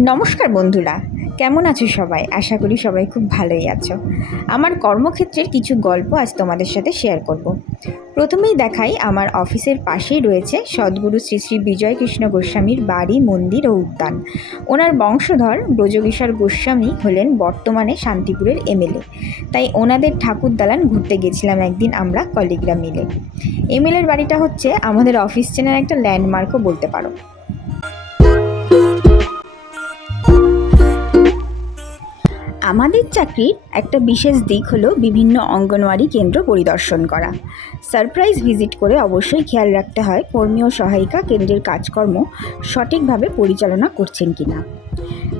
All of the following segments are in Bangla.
নমস্কার বন্ধুরা, কেমন আছো সবাই? আশা করি সবাই খুব ভালোই আছো। আমার কর্মক্ষেত্রের কিছু গল্প আজ তোমাদের সাথে শেয়ার করব। প্রথমেই দেখাই আমার অফিসের পাশেই রয়েছে সদ্গুরু শ্রী শ্রী বিজয় কৃষ্ণ গোস্বামীর বাড়ি, মন্দির ও উদ্যান। ওনার বংশধর ব্রজকিশোর গোস্বামী হলেন বর্তমানে শান্তিপুরের এমএলএ তাই ওনাদের ঠাকুর দালান ঘুরতে গেছিলাম একদিন আমরা কলিগরা মিলে। এমএলএর বাড়িটা হচ্ছে আমাদের অফিস চেনার একটা ল্যান্ডমার্কও বলতে পারো। আমাদের চাকরির একটা বিশেষ দিক হলো বিভিন্ন অঙ্গনওয়াড়ি কেন্দ্র পরিদর্শন করা সারপ্রাইজ ভিজিট করে অবশ্যই খেয়াল রাখতে হয় কর্মী ও সহায়িকা কেন্দ্রের কাজকর্ম সঠিকভাবে পরিচালনা করছেন কি না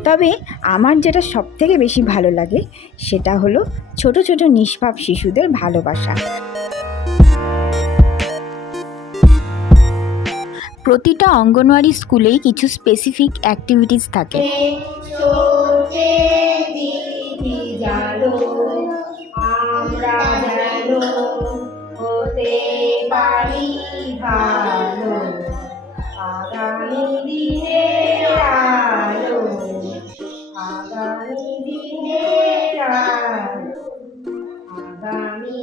তবে আমার যেটা সবথেকে বেশি ভালো লাগে সেটা হলো ছোট ছোট নিষ্পাপ শিশুদের ভালোবাসা প্রতিটা অঙ্গনওয়াড়ি স্কুলেই কিছু স্পেসিফিক অ্যাক্টিভিটিস থাকে হতে পারি ভালো। আগামী আলো, আগামী আগামী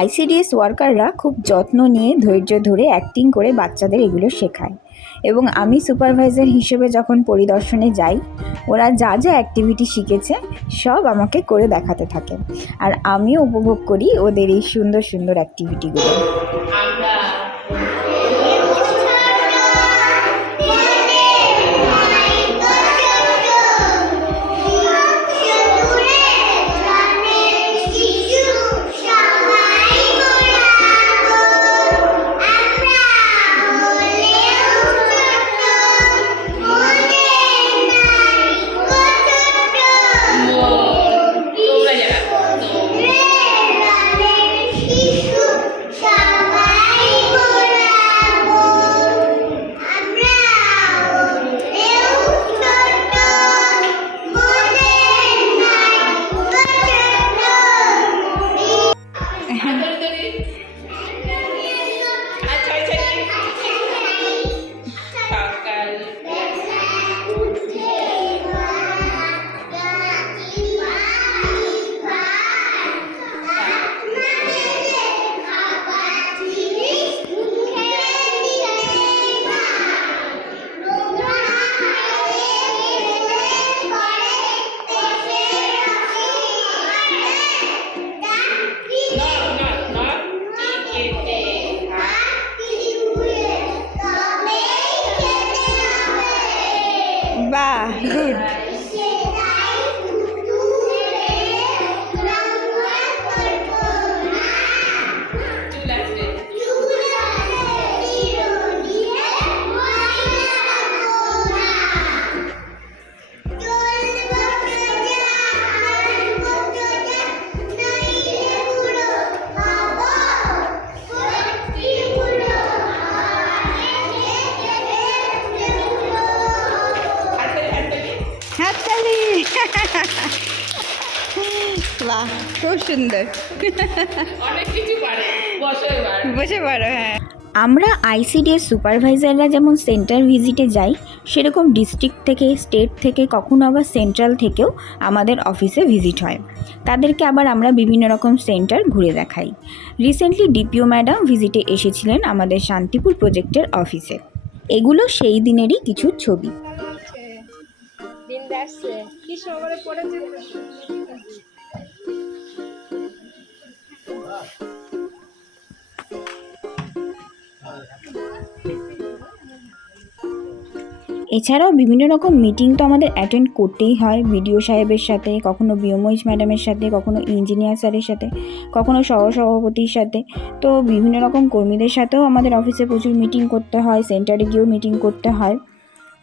আইসিডিএস ওয়ার্কাররা খুব যত্ন নিয়ে ধৈর্য ধরে অ্যাক্টিং করে বাচ্চাদের এগুলো শেখায়। এবং আমি সুপারভাইজার হিসেবে যখন পরিদর্শনে যাই, ওরা যা যা অ্যাক্টিভিটি শিখেছে, সব আমাকে করে দেখাতে থাকে। আর আমিও উপভোগ করি ওদের এই সুন্দর সুন্দর অ্যাক্টিভিটিগুলো বাহ গুড বাহ খুব সুন্দর। অনেক কিছু পারে বসো এবার বসে পারো হ্যাঁ। আমরা আইসিডিএস সুপারভাইজাররা যেমন সেন্টার ভিজিটে যাই সেরকম ডিস্ট্রিক্ট থেকে স্টেট থেকে কখনো আবার সেন্ট্রাল থেকেও আমাদের অফিসে ভিজিট হয়। তাদেরকে আবার আমরা বিভিন্ন রকম সেন্টার ঘুরে দেখাই। রিসেন্টলি ডিপিও ম্যাডাম ভিজিটে এসেছিলেন আমাদের শান্তিপুর প্রজেক্টের অফিসে এগুলো সেই দিনেরই কিছু ছবি। এছাড়াও বিভিন্ন রকম মিটিং তো আমাদের অ্যাটেন্ড করতেই হয়, বিডিও সাহেবের সাথে, কখনো বিয়মইজ ম্যাডামের সাথে, কখনো ইঞ্জিনিয়ার স্যারের সাথে, কখনো সহসভাপতির সাথে। তো বিভিন্ন রকম কর্মীদের সাথেও আমাদের অফিসে প্রচুর মিটিং করতে হয় সেন্টারে গিয়েও মিটিং করতে হয়।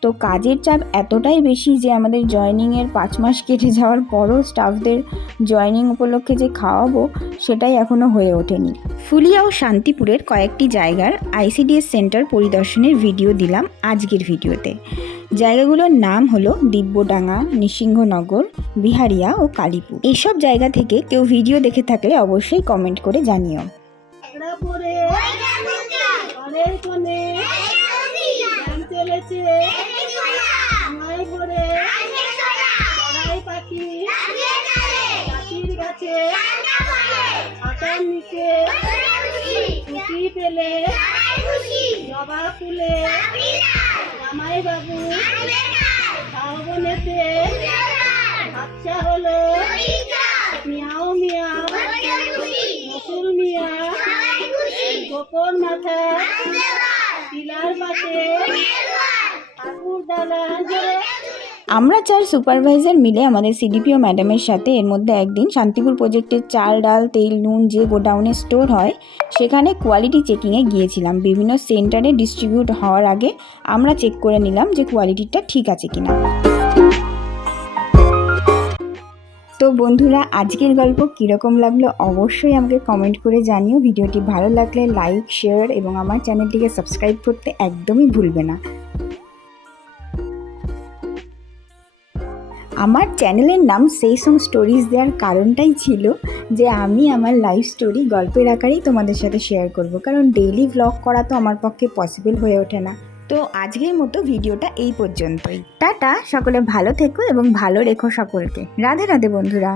তো কাজের চাপ এতটাই বেশি যে আমাদের জয়নিংয়ের পাঁচ মাস কেটে যাওয়ার পরও স্টাফদের জয়নিং উপলক্ষে যে খাওয়াবো সেটাই এখনও হয়ে ওঠেনি। ফুলিয়া ও শান্তিপুরের কয়েকটি জায়গার আইসিডিএস সেন্টার পরিদর্শনের ভিডিও দিলাম আজকের ভিডিওতে। জায়গাগুলোর নাম হলো দিব্যডাঙ্গা নৃসিংহনগর বিহারিয়া ও কালীপুর। এইসব জায়গা থেকে কেউ ভিডিও দেখে থাকলে অবশ্যই কমেন্ট করে জানিও। পরে নিচে ছুটি পেলে? জবা ফুলে। জামাই বাবু শ্রাবণেতে আচ্ছা হলো। মিয়াও মিয়াও। নসুল মিয়া। গোপন মাথা। পিলার পাশে ঠাকুর দালান আমরা চার সুপারভাইজার মিলে আমাদের সিডিপিও ম্যাডামের সাথে এর মধ্যে একদিন শান্তিপুর প্রজেক্টের চাল, ডাল, তেল, নুন যে গোডাউনে স্টোর হয়, সেখানে কোয়ালিটি চেকিংয়ে গিয়েছিলাম। বিভিন্ন সেন্টারে ডিস্ট্রিবিউট হওয়ার আগে আমরা চেক করে নিলাম যে কোয়ালিটিটা ঠিক আছে কিনা। তো বন্ধুরা, আজকের গল্প কীরকম লাগল অবশ্যই আমাকে কমেন্ট করে জানিও। ভিডিওটি ভালো লাগলে লাইক শেয়ার এবং আমার চ্যানেলটিকে সাবস্ক্রাইব করতে একদমই ভুলবে না। আমার চ্যানেলের নাম সেই সং স্টোরিজ দেওয়ার কারণটাই ছিল যে আমি আমার লাইফ স্টোরি গল্পের আকারেই তোমাদের সাথে শেয়ার করব। কারণ ডেইলি ব্লগ করা তো আমার পক্ষে পসিবল হয়ে ওঠে না। তো আজকের মতো ভিডিওটা এই পর্যন্তই। টাটা, সকলে ভালো থেকো এবং ভালো রেখো সকলকে। রাধে রাধে বন্ধুরা।